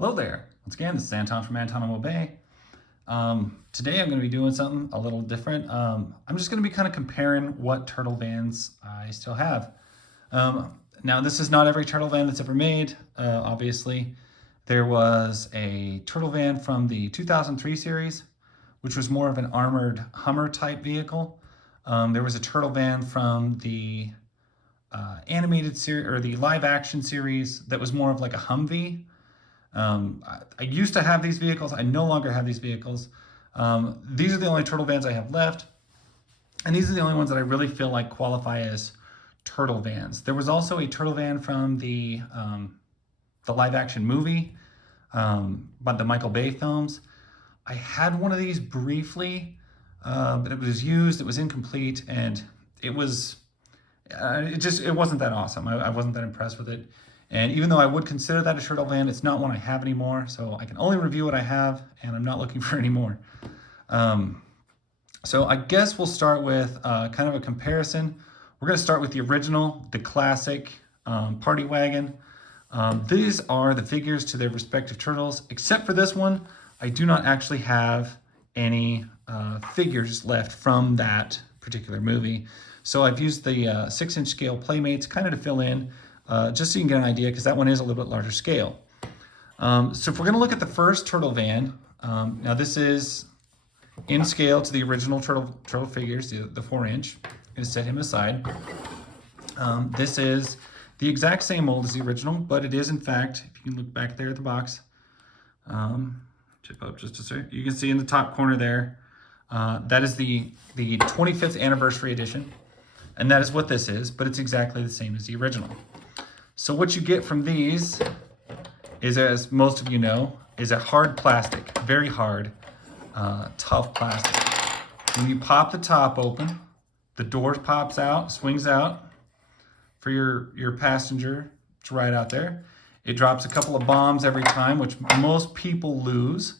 Hello there. Once again, this is Anton from Anton Bay. Today I'm going to be doing something a little different. I'm just going to be kind of comparing what turtle vans I still have. Now, this is not every turtle van that's ever made, obviously. There was a turtle van from the 2003 series, which was more of an armored Hummer type vehicle. There was a turtle van from the animated series or the live action series that was more of like a Humvee. I used to have these vehicles. I no longer have these vehicles. These are the only turtle vans I have left. And these are the only ones that I really feel like qualify as turtle vans. There was also a turtle van from the live action movie, by the Michael Bay films. I had one of these briefly, but it was used, it was incomplete, and it was, it wasn't that awesome. I wasn't that impressed with it. And even though I would consider that a turtle van, it's not one I have anymore. So I can only review what I have, and I'm not looking for any more. So I guess we'll start with kind of a comparison. We're going to start with the original, the classic Party Wagon. These are the figures to their respective turtles. Except for this one, I do not actually have any figures left from that particular movie. So I've used the 6-inch scale Playmates kind of to fill in, just so you can get an idea, because that one is a little bit larger scale. So if we're going to look at the first turtle van, now this is in scale to the original turtle figures, the 4-inch. I'm going to set him aside. This is the exact same mold as the original, but it is in fact, if you can look back there at the box, chip up just a second, you can see in the top corner there, that is the 25th anniversary edition, and that is what this is, but it's exactly the same as the original. So what you get from these is, as most of you know, is a hard plastic, very hard, tough plastic. When you pop the top open, the door pops out, swings out for your passenger to ride out there. It drops a couple of bombs every time, which most people lose,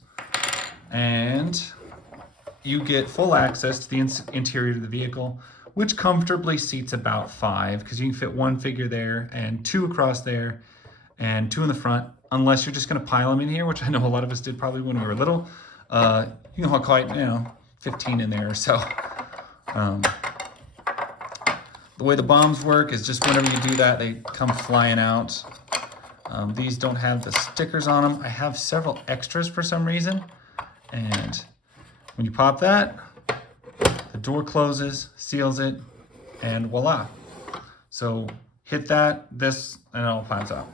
and you get full access to the interior of the vehicle, which comfortably seats about 5, because you can fit 1 figure there and 2 across there and 2 in the front, unless you're just going to pile them in here, which I know a lot of us did probably when we were little. You can haul quite, 15 in there or so. The way the bombs work is just whenever you do that, they come flying out. These don't have the stickers on them. I have several extras for some reason, and when you pop that, the door closes, seals it, and voila. So hit that, this, and it all pops out.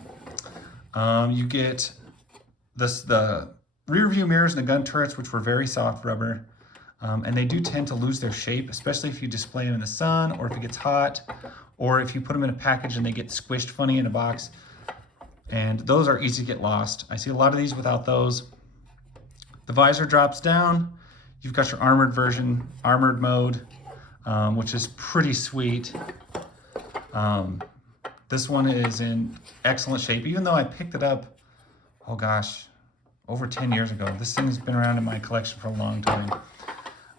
You get the rear view mirrors and the gun turrets, which were very soft rubber. And they do tend to lose their shape, especially if you display them in the sun, or if it gets hot, or if you put them in a package and they get squished funny in a box. And those are easy to get lost. I see a lot of these without those. The visor drops down. You've got your armored version, armored mode, which is pretty sweet. This one is in excellent shape, even though I picked it up, oh gosh, over 10 years ago. This thing's been around in my collection for a long time.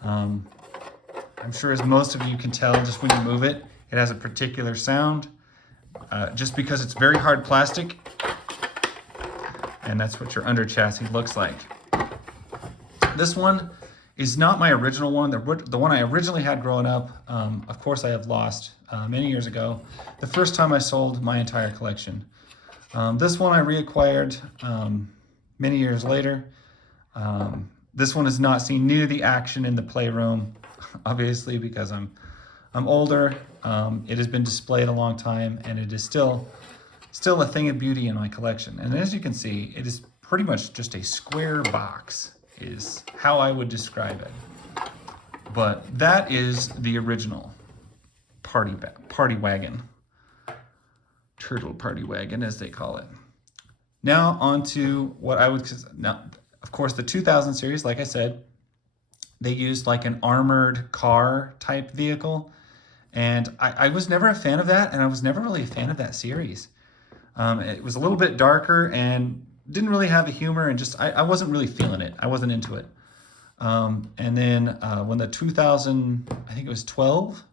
I'm sure, as most of you can tell, just when you move it, it has a particular sound, just because it's very hard plastic, and that's what your under chassis looks like. This one is not my original one. The one I originally had growing up, of course I have lost many years ago, the first time I sold my entire collection. This one I reacquired many years later. This one has not seen near the action in the playroom, obviously, because I'm older. It has been displayed a long time, and it is still a thing of beauty in my collection. And as you can see, it is pretty much just a square box, is how I would describe it. But that is the original Party Wagon. Turtle Party Wagon, as they call it. Now on to what I would, now, of course, the 2000 series, like I said, they used like an armored car type vehicle. And I was never a fan of that, and I was never really a fan of that series. It was a little bit darker and didn't really have the humor, and just, I wasn't really feeling it. I wasn't into it. And then when the 2000, I think it was 12,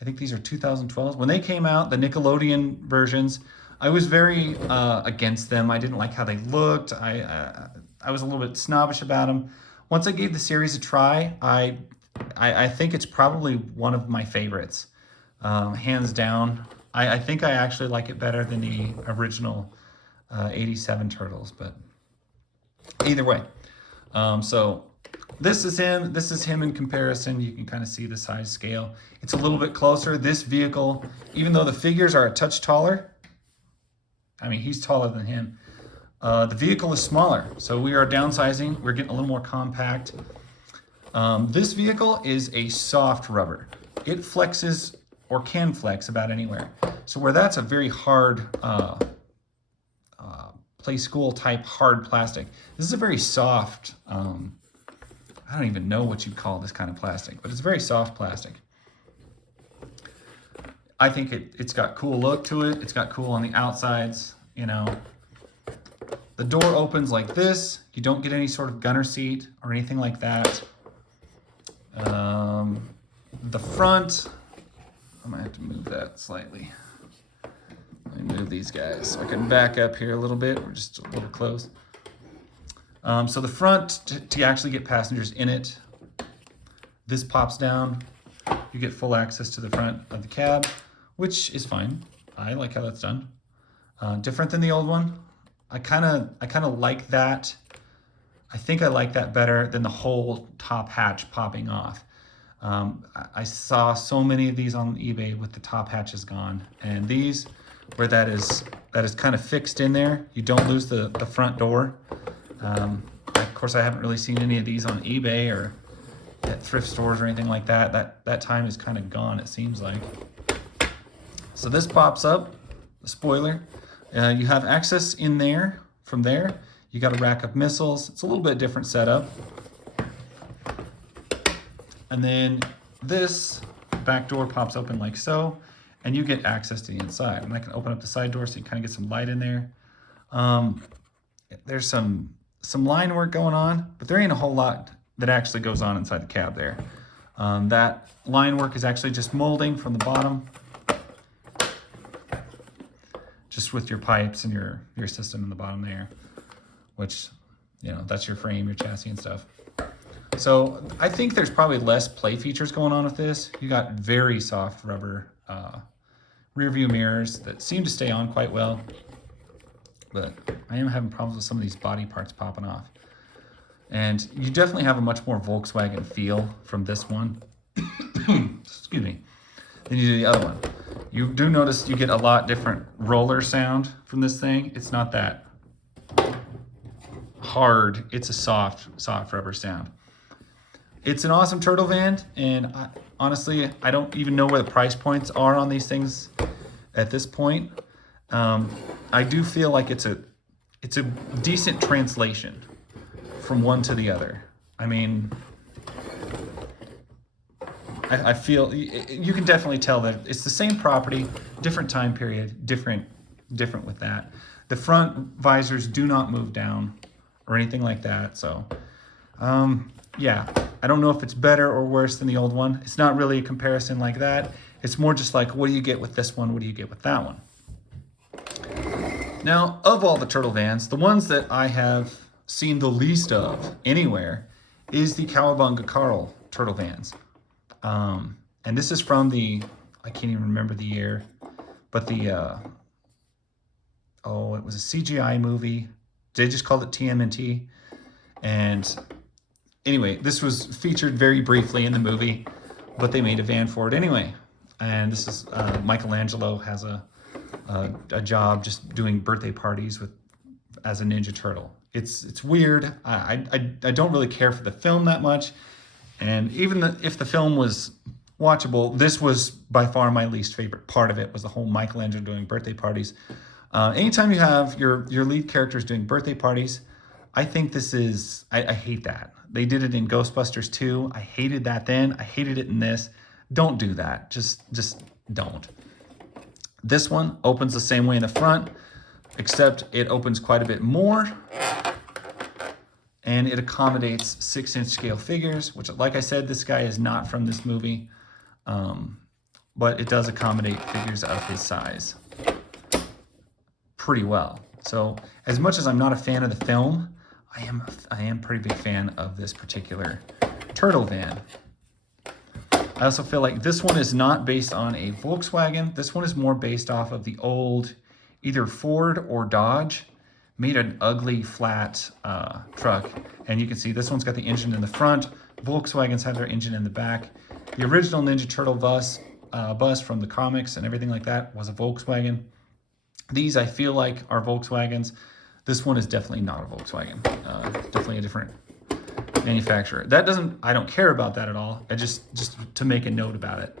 I think these are 2012s, when they came out, the Nickelodeon versions, I was very against them. I didn't like how they looked. I was a little bit snobbish about them. Once I gave the series a try, I think it's probably one of my favorites, hands down. I think I actually like it better than the original 87 Turtles, but either way. So this is him in comparison. You can kind of see the size scale. It's a little bit closer. This vehicle, even though the figures are a touch taller, I mean, he's taller than him, the vehicle is smaller. So we are downsizing. We're getting a little more compact. This vehicle is a soft rubber. It flexes or can flex about anywhere. So where that's a very hard play school type hard plastic, this is a very soft, I don't even know what you'd call this kind of plastic, but it's very soft plastic. I think it's got cool look to it. It's got cool on the outsides, you know. The door opens like this. You don't get any sort of gunner seat or anything like that. The front, I might have to move that slightly. Let me move these guys so I can back up here a little bit. We're just a little close. So the front, to actually get passengers in it, this pops down. You get full access to the front of the cab, which is fine. I like how that's done. Different than the old one. I kind of like that. I think I like that better than the whole top hatch popping off. I saw so many of these on eBay with the top hatches gone, and these, where that is kind of fixed in there, you don't lose the front door. Of course, I haven't really seen any of these on eBay or at thrift stores or anything like that. That time is kind of gone, it seems like. So this pops up, the spoiler. You have access in there. From there, you got to rack up missiles. It's a little bit different setup. And then this back door pops open like so, and you get access to the inside. And I can open up the side door so you kind of get some light in there. There's some line work going on, but there ain't a whole lot that actually goes on inside the cab there. That line work is actually just molding from the bottom, just with your pipes and your system in the bottom there, which, you know, that's your frame, your chassis and stuff. So I think there's probably less play features going on with this. You got very soft rubber rear view mirrors that seem to stay on quite well, but I am having problems with some of these body parts popping off. And you definitely have a much more Volkswagen feel from this one, excuse me, than you do the other one. You do notice you get a lot different roller sound from this thing. It's not that hard. It's a soft rubber sound. It's an awesome turtle van, and honestly, I don't even know where the price points are on these things at this point. I do feel like it's a decent translation from one to the other. I mean, I feel you can definitely tell that it's the same property, different time period, different with that. The front visors do not move down or anything like that. So, yeah, I don't know if it's better or worse than the old one. It's not really a comparison like that. It's more just like, what do you get with this one? What do you get with that one? Now, of all the turtle vans, the ones that I have seen the least of anywhere is the Cowabunga Carl turtle vans. And this is from the, I can't even remember the year, but the, it was a CGI movie. They just called it TMNT. And anyway, this was featured very briefly in the movie, but they made a van for it anyway. And this is, Michelangelo has a job just doing birthday parties as a Ninja Turtle. It's weird. I don't really care for the film that much. And even if the film was watchable, this was by far my least favorite part of it, was the whole Michelangelo doing birthday parties. Anytime you have your lead characters doing birthday parties, I think this is, I hate that. They did it in Ghostbusters 2. I hated that then. I hated it in this. Don't do that. Just don't. This one opens the same way in the front, except it opens quite a bit more. And it accommodates 6-inch scale figures, which, like I said, this guy is not from this movie, but it does accommodate figures of his size. pretty well. So as much as I'm not a fan of the film, I am a pretty big fan of this particular turtle van. I also feel like this one is not based on a Volkswagen. This one is more based off of the old either Ford or Dodge made an ugly flat truck. And you can see this one's got the engine in the front. Volkswagens have their engine in the back. The original Ninja Turtle bus from the comics and everything like that was a Volkswagen. These I feel like are Volkswagens. This one is definitely not a Volkswagen. Definitely a different manufacturer. I don't care about that at all. I just to make a note about it.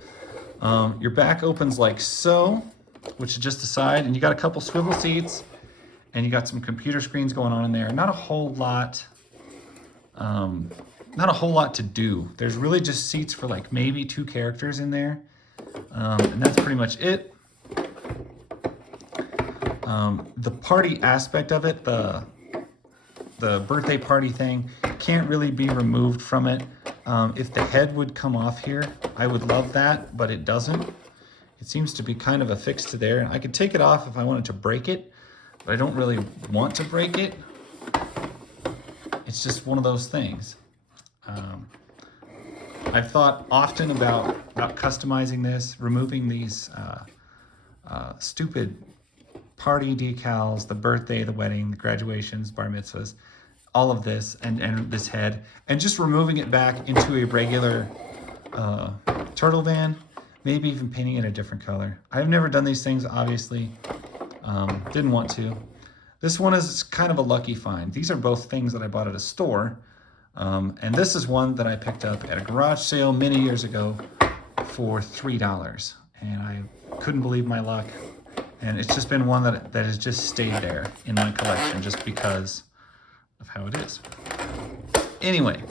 Your back opens like so, which is just the side, and you got a couple swivel seats, and you got some computer screens going on in there. Not a whole lot to do. There's really just seats for like maybe 2 characters in there, and that's pretty much it. The party aspect of it, the birthday party thing, can't really be removed from it. If the head would come off here, I would love that, but it doesn't. It seems to be kind of affixed to there. I could take it off if I wanted to break it, but I don't really want to break it. It's just one of those things. I've thought often about customizing this, removing these stupid party decals, the birthday, the wedding, the graduations, bar mitzvahs, all of this, and this head, and just removing it back into a regular turtle van, maybe even painting it a different color. I've never done these things, obviously. Didn't want to. This one is kind of a lucky find. These are both things that I bought at a store, and this is one that I picked up at a garage sale many years ago for $3, and I couldn't believe my luck. And it's just been one that has just stayed there in my collection just because of how it is. Anyway,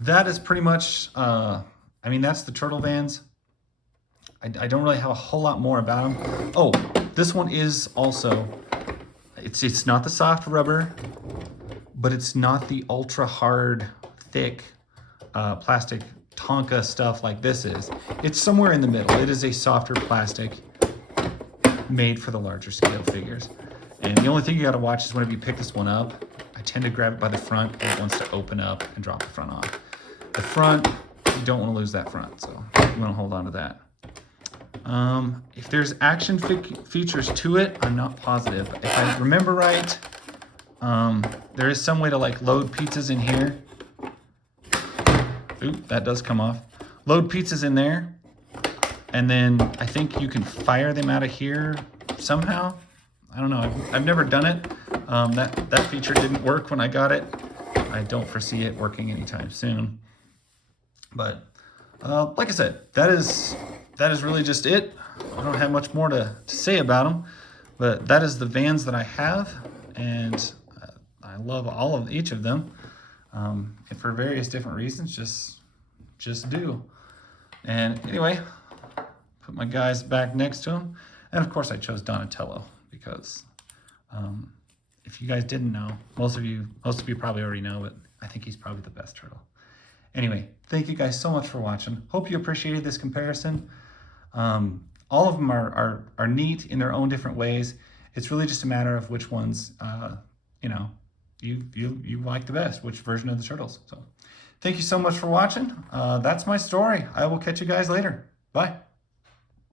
that is pretty much, that's the turtle vans. I don't really have a whole lot more about them. Oh, this one is also, it's not the soft rubber, but it's not the ultra hard, thick plastic Tonka stuff like this is. It's somewhere in the middle. It is a softer plastic made for the larger scale figures. And the only thing you gotta watch is whenever you pick this one up, I tend to grab it by the front and it wants to open up and drop the front off. The front, you don't wanna lose that front, so you wanna hold on to that. If there's action features to it, I'm not positive. If I remember right, there is some way to like load pizzas in here. Oop, that does come off. Load pizzas in there. And then I think you can fire them out of here somehow. I don't know. I've never done it. That feature didn't work when I got it. I don't foresee it working anytime soon. But like I said, that is really just it. I don't have much more to say about them. But that is the vans that I have, and I love each of them. And for various different reasons, just do. And anyway, put my guys back next to him. And of course I chose Donatello because if you guys didn't know, most of you probably already know, but I think he's probably the best turtle. Anyway, thank you guys so much for watching. Hope you appreciated this comparison. All of them are neat in their own different ways. It's really just a matter of which ones you like the best, which version of the turtles. So thank you so much for watching. That's my story. I will catch you guys later. Bye.